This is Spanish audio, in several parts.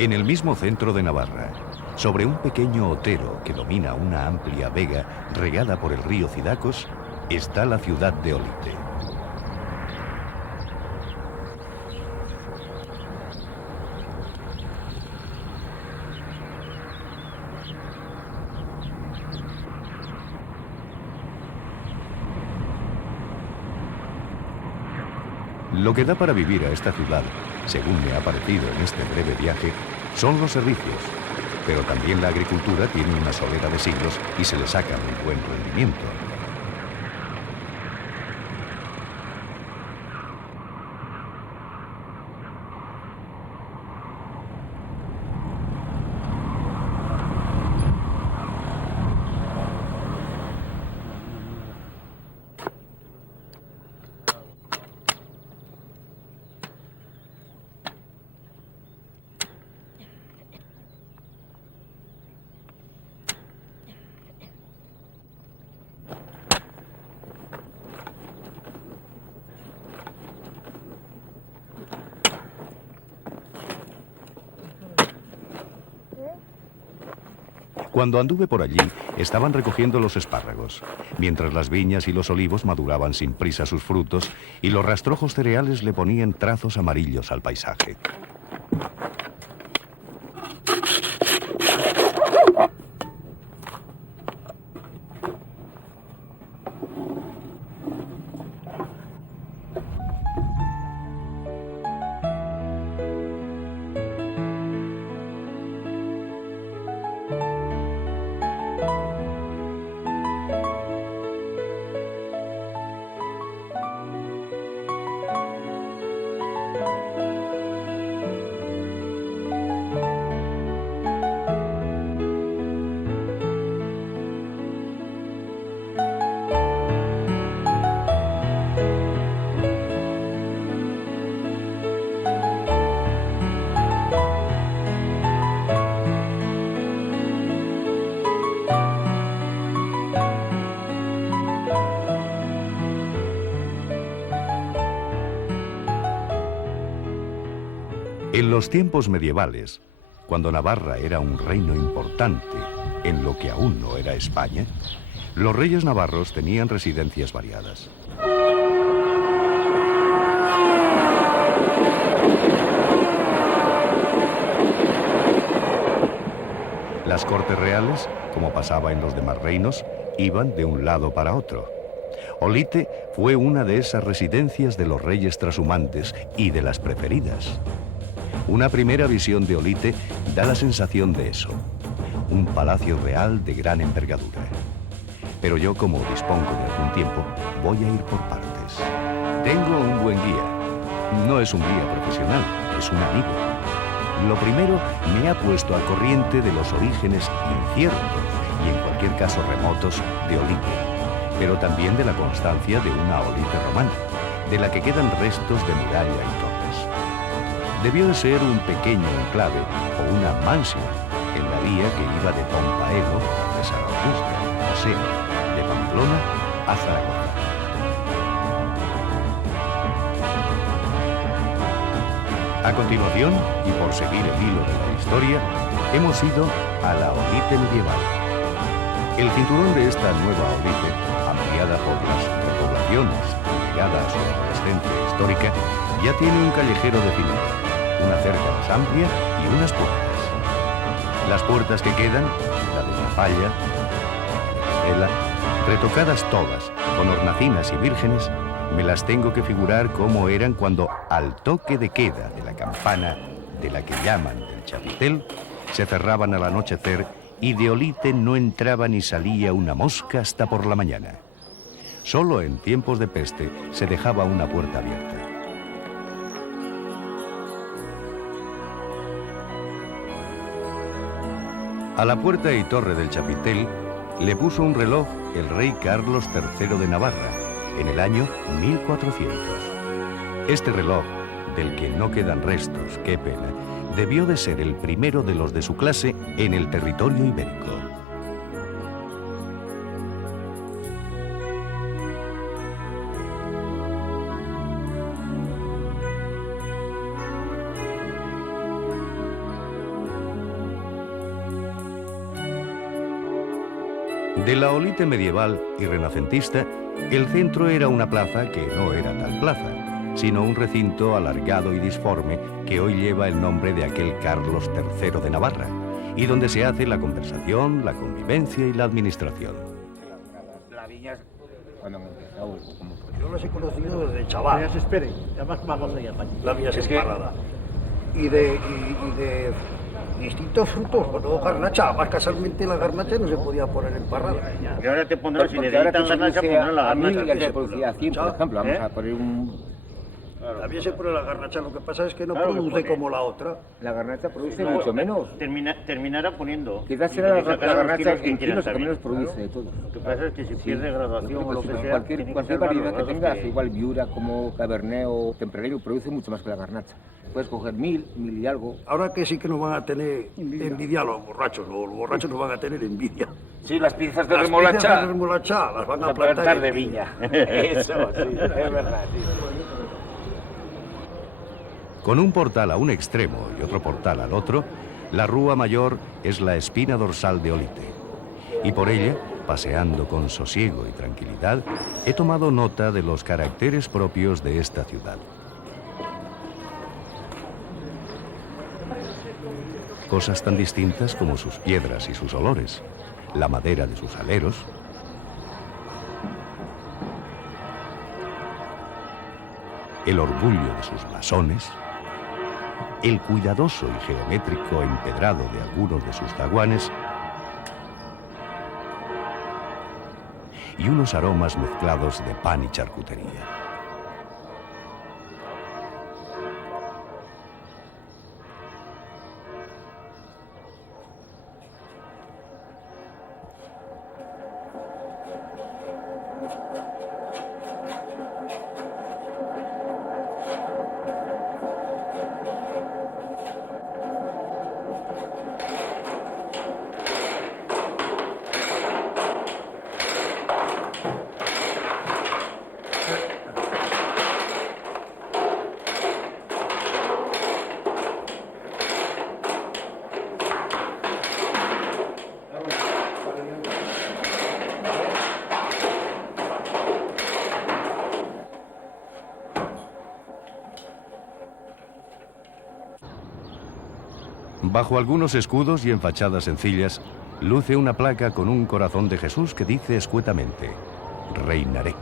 En el mismo centro de Navarra, sobre un pequeño otero que domina una amplia vega regada por el río Cidacos, está la ciudad de Olite. Lo que da para vivir a esta ciudad, según me ha parecido en este breve viaje, son los servicios, pero también la agricultura tiene una solera de siglos y se le saca un buen rendimiento. Cuando anduve por allí, estaban recogiendo los espárragos, mientras las viñas y los olivos maduraban sin prisa sus frutos y los rastrojos cereales le ponían trazos amarillos al paisaje. En los tiempos medievales, cuando Navarra era un reino importante en lo que aún no era España, los reyes navarros tenían residencias variadas. Las cortes reales, como pasaba en los demás reinos, iban de un lado para otro. Olite fue una de esas residencias de los reyes trashumantes y de las preferidas. Una primera visión de Olite da la sensación de eso, un palacio real de gran envergadura. Pero yo, como dispongo de algún tiempo, voy a ir por partes. Tengo un buen guía. No es un guía profesional, es un amigo. Lo primero, me ha puesto al corriente de los orígenes inciertos y en cualquier caso remotos de Olite, pero también de la constancia de una Olite romana, de la que quedan restos de muralla y torres. Debió de ser un pequeño enclave o una mansión en la vía que iba de Pompaedo a Saragossa, o sea, de Pamplona a Zaragoza. A continuación, y por seguir el hilo de la historia, hemos ido a la Olite medieval. El cinturón de esta nueva Olite, ampliada por las repoblaciones y llegada a su adolescencia histórica, ya tiene un callejero definido, una cerca más amplia y unas puertas. Las puertas que quedan, la de la palla, de tela, retocadas todas, con hornacinas y vírgenes, me las tengo que figurar como eran cuando, al toque de queda de la campana, de la que llaman del chapitel, se cerraban al anochecer y de Olite no entraba ni salía una mosca hasta por la mañana. Solo en tiempos de peste se dejaba una puerta abierta. A la puerta y torre del chapitel le puso un reloj el rey Carlos III de Navarra en el año 1400. Este reloj, del que no quedan restos, qué pena, debió de ser el primero de los de su clase en el territorio ibérico. De la Olite medieval y renacentista, el centro era una plaza que no era tal plaza, sino un recinto alargado y disforme que hoy lleva el nombre de aquel Carlos III de Navarra, y donde se hace la conversación, la convivencia y la administración. La viña, cuando me empezó, como yo las he conocido desde chaval. Ya se esperen, ya más vamos allá. La viña es parada. Y de distintos frutos, bueno, garnacha, más casualmente la garnacha no se podía poner en parrada. Y ahora te pondrás, si necesitan garnacha, pondrán la garnacha. Ya se producía 100, por ejemplo, vamos a poner un... También se pone la garnacha, lo que pasa es que no produce como la otra. La garnacha produce mucho menos. Terminará poniendo. Quizás será la garnacha en kilos que menos produce de todo. Lo que pasa es que si pierde graduación o lo que sea... Cualquier variedad que tengas, igual Viura como Cabernet o Tempranillo, produce mucho más que la garnacha. Puedes coger 1000 y algo. Ahora que sí que nos van a tener envidia los borrachos nos van a tener envidia. Sí, las piezas de Las remolacha. piezas de remolacha las van a plantar de viña. Eso, sí, es verdad. Sí. Con un portal a un extremo y otro portal al otro, la Rúa Mayor es la espina dorsal de Olite. Y por ella, paseando con sosiego y tranquilidad, he tomado nota de los caracteres propios de esta ciudad. Cosas tan distintas como sus piedras y sus olores, la madera de sus aleros, el orgullo de sus blasones, el cuidadoso y geométrico empedrado de algunos de sus zaguanes y unos aromas mezclados de pan y charcutería. Bajo algunos escudos y en fachadas sencillas, luce una placa con un corazón de Jesús que dice escuetamente: reinaré.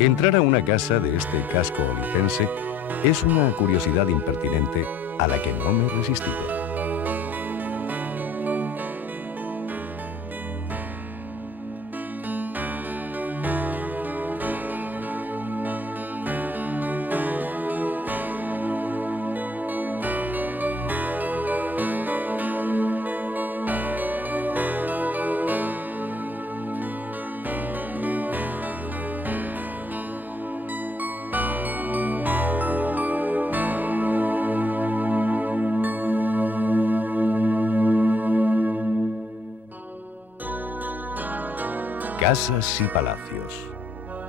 Entrar a una casa de este casco olitense es una curiosidad impertinente a la que no me he resistido. Casas y palacios.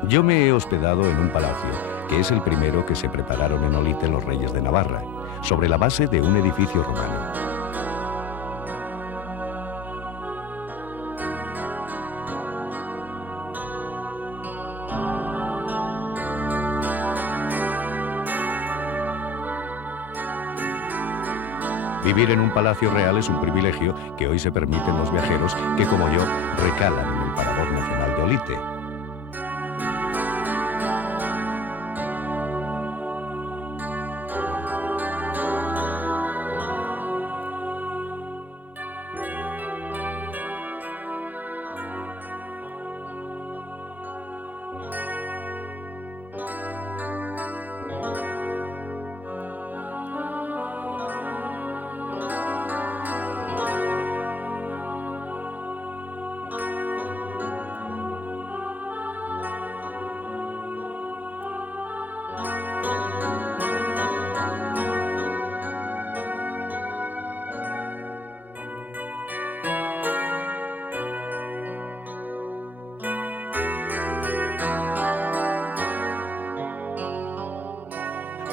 Yo me he hospedado en un palacio, que es el primero que se prepararon en Olite los reyes de Navarra, sobre la base de un edificio romano. Vivir en un palacio real es un privilegio que hoy se permiten los viajeros que, como yo, recalan en el Parador Nacional de Olite.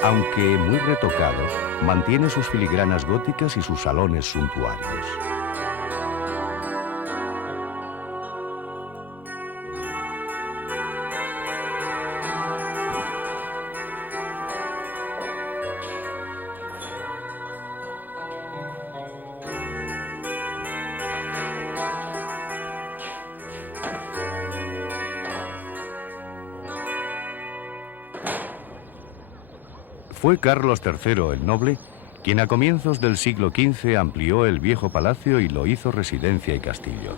aunque muy retocado, mantiene sus filigranas góticas y sus salones suntuarios. Fue Carlos III el Noble quien a comienzos del siglo XV amplió el viejo palacio y lo hizo residencia y castillo.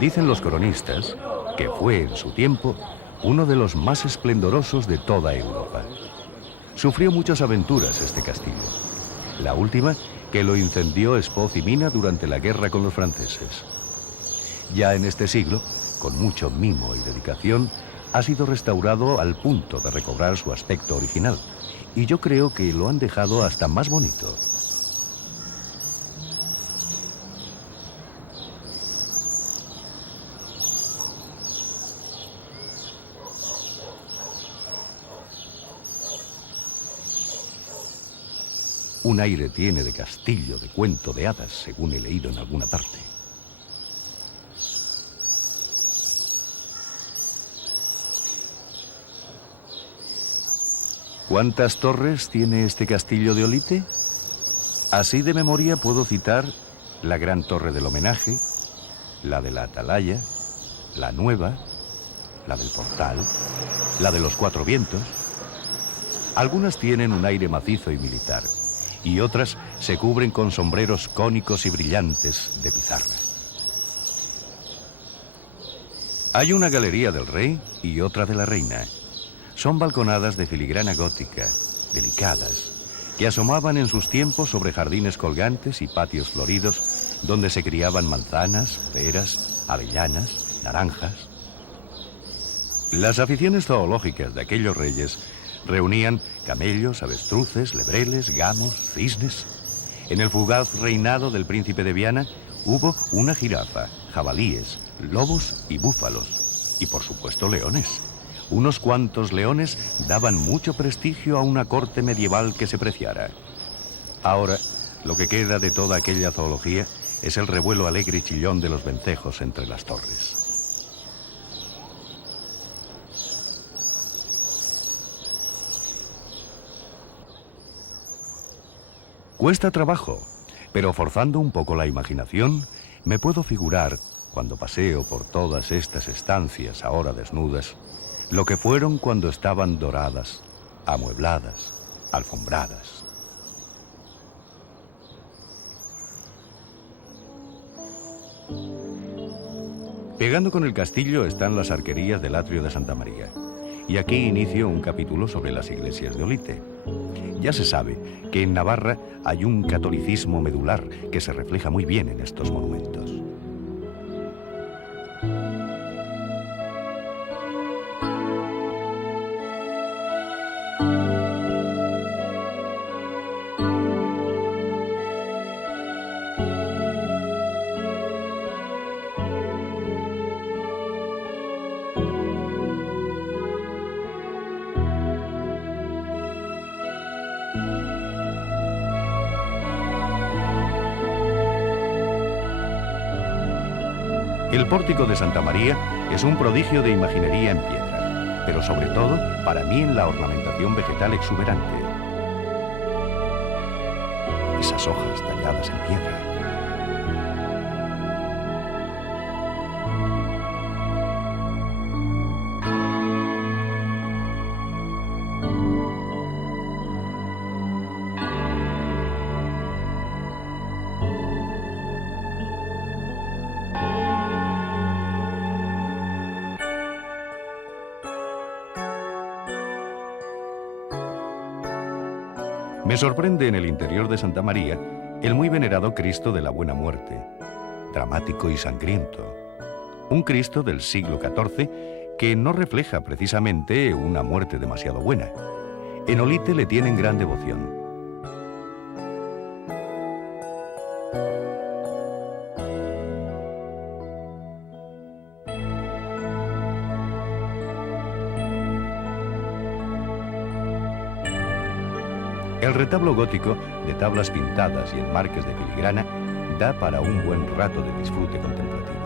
Dicen los cronistas que fue en su tiempo uno de los más esplendorosos de toda Europa. Sufrió muchas aventuras este castillo. La última, que lo incendió Espoz y Mina durante la guerra con los franceses. Ya en este siglo, con mucho mimo y dedicación, ha sido restaurado al punto de recobrar su aspecto original. Y yo creo que lo han dejado hasta más bonito. Un aire tiene de castillo, de cuento de hadas, según he leído en alguna parte. ¿Cuántas torres tiene este castillo de Olite? Así de memoria puedo citar la gran torre del homenaje, la de la atalaya, la nueva, la del portal, la de los cuatro vientos. Algunas tienen un aire macizo y militar, y otras se cubren con sombreros cónicos y brillantes de pizarra. Hay una galería del rey y otra de la reina. Son balconadas de filigrana gótica, delicadas, que asomaban en sus tiempos sobre jardines colgantes y patios floridos, donde se criaban manzanas, peras, avellanas, naranjas. Las aficiones zoológicas de aquellos reyes reunían camellos, avestruces, lebreles, gamos, cisnes. En el fugaz reinado del príncipe de Viana hubo una jirafa, jabalíes, lobos y búfalos, y por supuesto leones. Unos cuantos leones daban mucho prestigio a una corte medieval que se preciara. Ahora, lo que queda de toda aquella zoología es el revuelo alegre y chillón de los vencejos entre las torres. Cuesta trabajo, pero forzando un poco la imaginación, me puedo figurar, cuando paseo por todas estas estancias ahora desnudas, lo que fueron cuando estaban doradas, amuebladas, alfombradas. Pegando con el castillo están las arquerías del atrio de Santa María. Y aquí inicio un capítulo sobre las iglesias de Olite. Ya se sabe que en Navarra hay un catolicismo medular que se refleja muy bien en estos monumentos. El pórtico de Santa María es un prodigio de imaginería en piedra, pero sobre todo, para mí, en la ornamentación vegetal exuberante. Esas hojas talladas en piedra. Me sorprende en el interior de Santa María el muy venerado Cristo de la Buena Muerte, dramático y sangriento. Un Cristo del siglo XIV que no refleja precisamente una muerte demasiado buena. En Olite le tienen gran devoción. El retablo gótico, de tablas pintadas y enmarques de filigrana, da para un buen rato de disfrute contemplativo.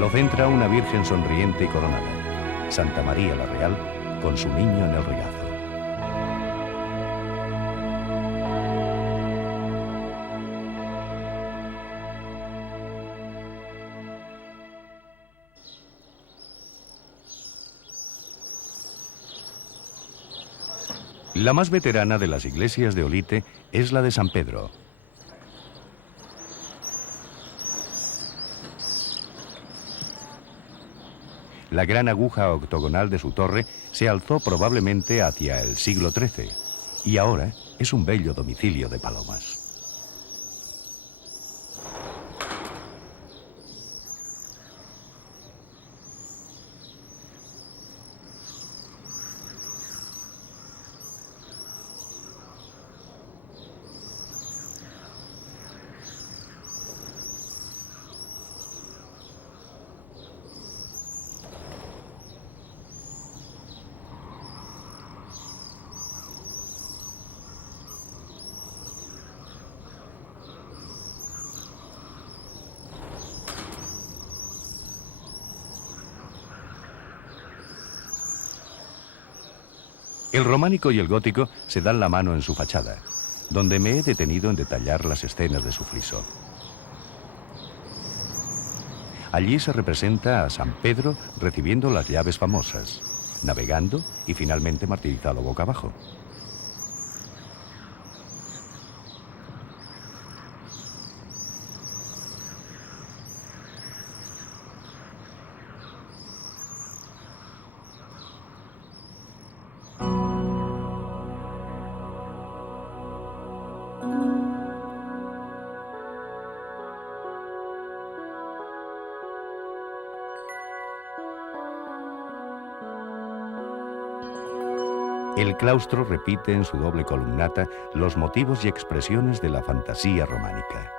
Lo centra una Virgen sonriente y coronada, Santa María la Real, con su niño en el regazo. La más veterana de las iglesias de Olite es la de San Pedro. La gran aguja octogonal de su torre se alzó probablemente hacia el siglo XIII y ahora es un bello domicilio de palomas. El románico y el gótico se dan la mano en su fachada, donde me he detenido en detallar las escenas de su friso. Allí se representa a San Pedro recibiendo las llaves famosas, navegando y finalmente martirizado boca abajo. El claustro repite en su doble columnata los motivos y expresiones de la fantasía románica.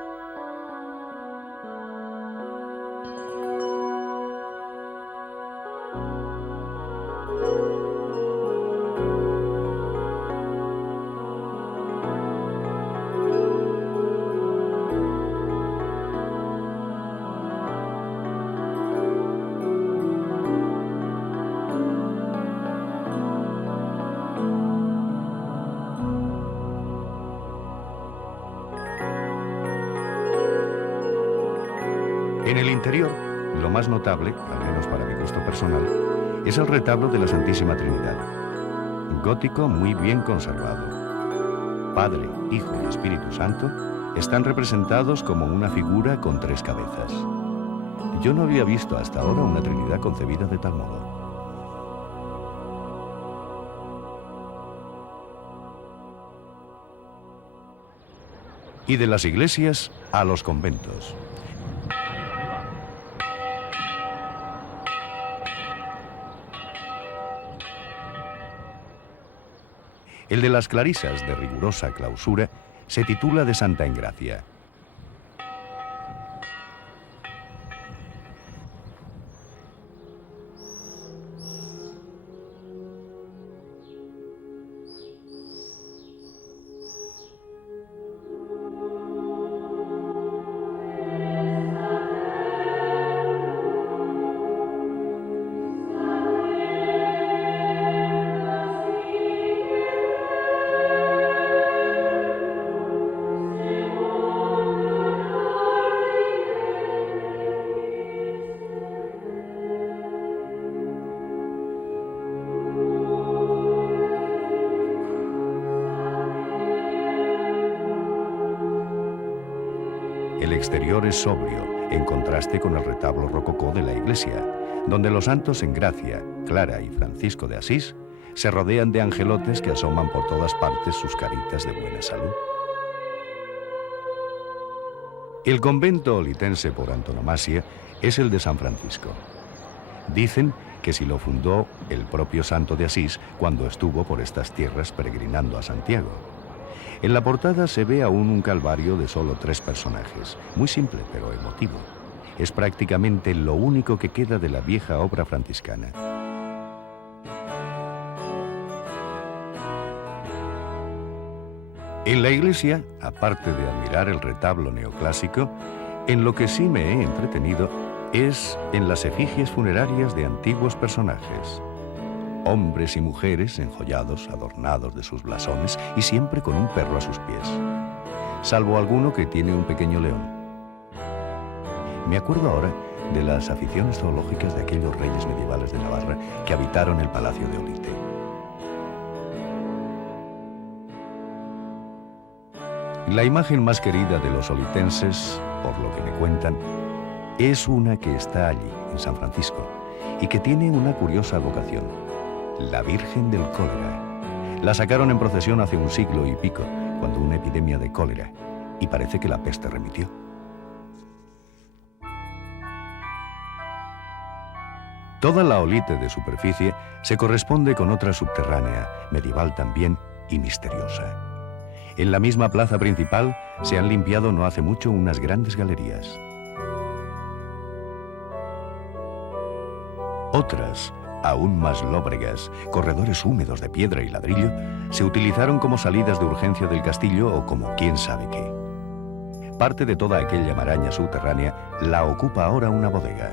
En el interior, lo más notable, al menos para mi gusto personal, es el retablo de la Santísima Trinidad. Gótico muy bien conservado. Padre, Hijo y Espíritu Santo están representados como una figura con 3 cabezas. Yo no había visto hasta ahora una Trinidad concebida de tal modo. Y de las iglesias a los conventos. El de las clarisas, de rigurosa clausura, se titula de Santa Engracia. El exterior es sobrio, en contraste con el retablo rococó de la iglesia, donde los santos Engracia, Clara y Francisco de Asís se rodean de angelotes que asoman por todas partes sus caritas de buena salud. El convento olitense por antonomasia es el de San Francisco. Dicen que si lo fundó el propio Santo de Asís cuando estuvo por estas tierras peregrinando a Santiago. En la portada se ve aún un calvario de solo 3 personajes, muy simple pero emotivo. Es prácticamente lo único que queda de la vieja obra franciscana. En la iglesia, aparte de admirar el retablo neoclásico, en lo que sí me he entretenido es en las efigies funerarias de antiguos personajes. Hombres y mujeres enjollados, adornados de sus blasones y siempre con un perro a sus pies, salvo alguno que tiene un pequeño león. Me acuerdo ahora de las aficiones zoológicas de aquellos reyes medievales de Navarra que habitaron el palacio de Olite. La imagen más querida de los olitenses, por lo que me cuentan, es una que está allí, en San Francisco, y que tiene una curiosa vocación: la Virgen del Cólera. La sacaron en procesión hace un siglo y pico, cuando una epidemia de cólera, y parece que la peste remitió. Toda la Olite de superficie se corresponde con otra subterránea, medieval también y misteriosa. En la misma plaza principal se han limpiado no hace mucho unas grandes galerías. Otras, aún más lóbregas, corredores húmedos de piedra y ladrillo, se utilizaron como salidas de urgencia del castillo o como quién sabe qué. Parte de toda aquella maraña subterránea la ocupa ahora una bodega.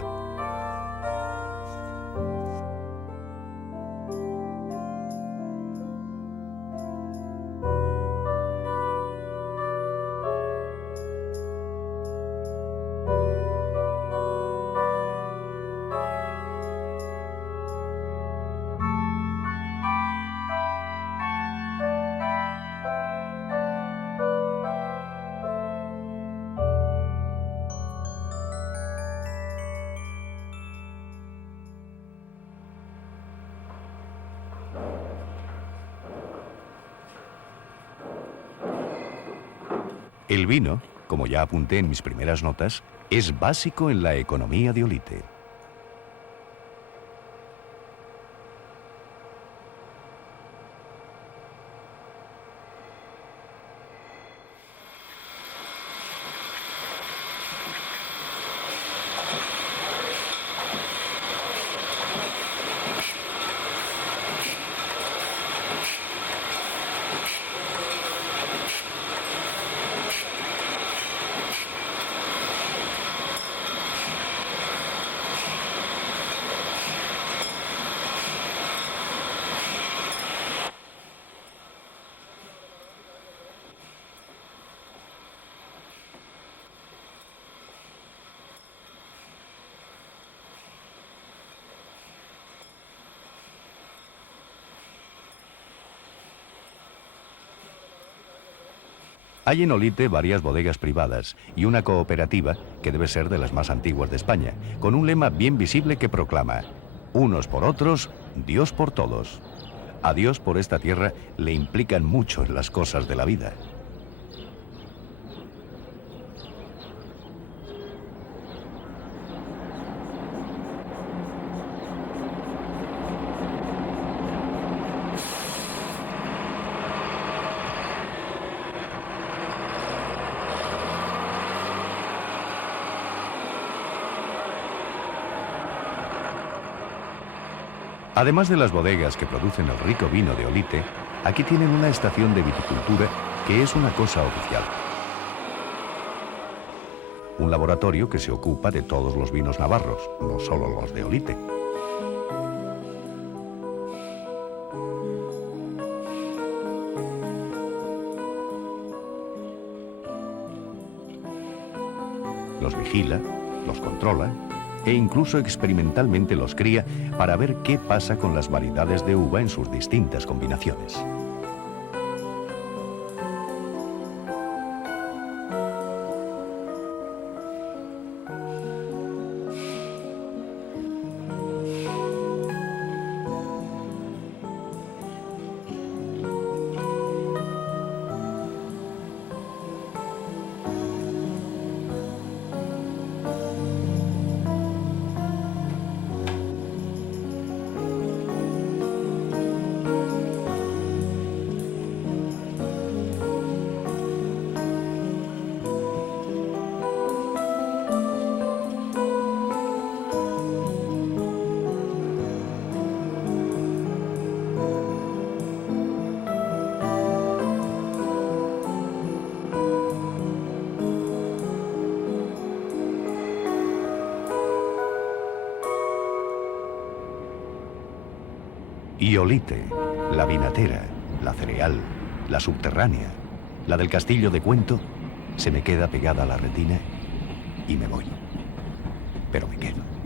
El vino, como ya apunté en mis primeras notas, es básico en la economía de Olite. Hay en Olite varias bodegas privadas y una cooperativa que debe ser de las más antiguas de España, con un lema bien visible que proclama: unos por otros, Dios por todos. A Dios por esta tierra le implican mucho en las cosas de la vida. Además de las bodegas que producen el rico vino de Olite, aquí tienen una estación de viticultura que es una cosa oficial. Un laboratorio que se ocupa de todos los vinos navarros, no solo los de Olite. Los vigila, los controla e incluso experimentalmente los cría para ver qué pasa con las variedades de uva en sus distintas combinaciones. Y Olite, la vinatera, la cereal, la subterránea, la del castillo de Cuento, se me queda pegada a la retina y me voy. Pero me quedo.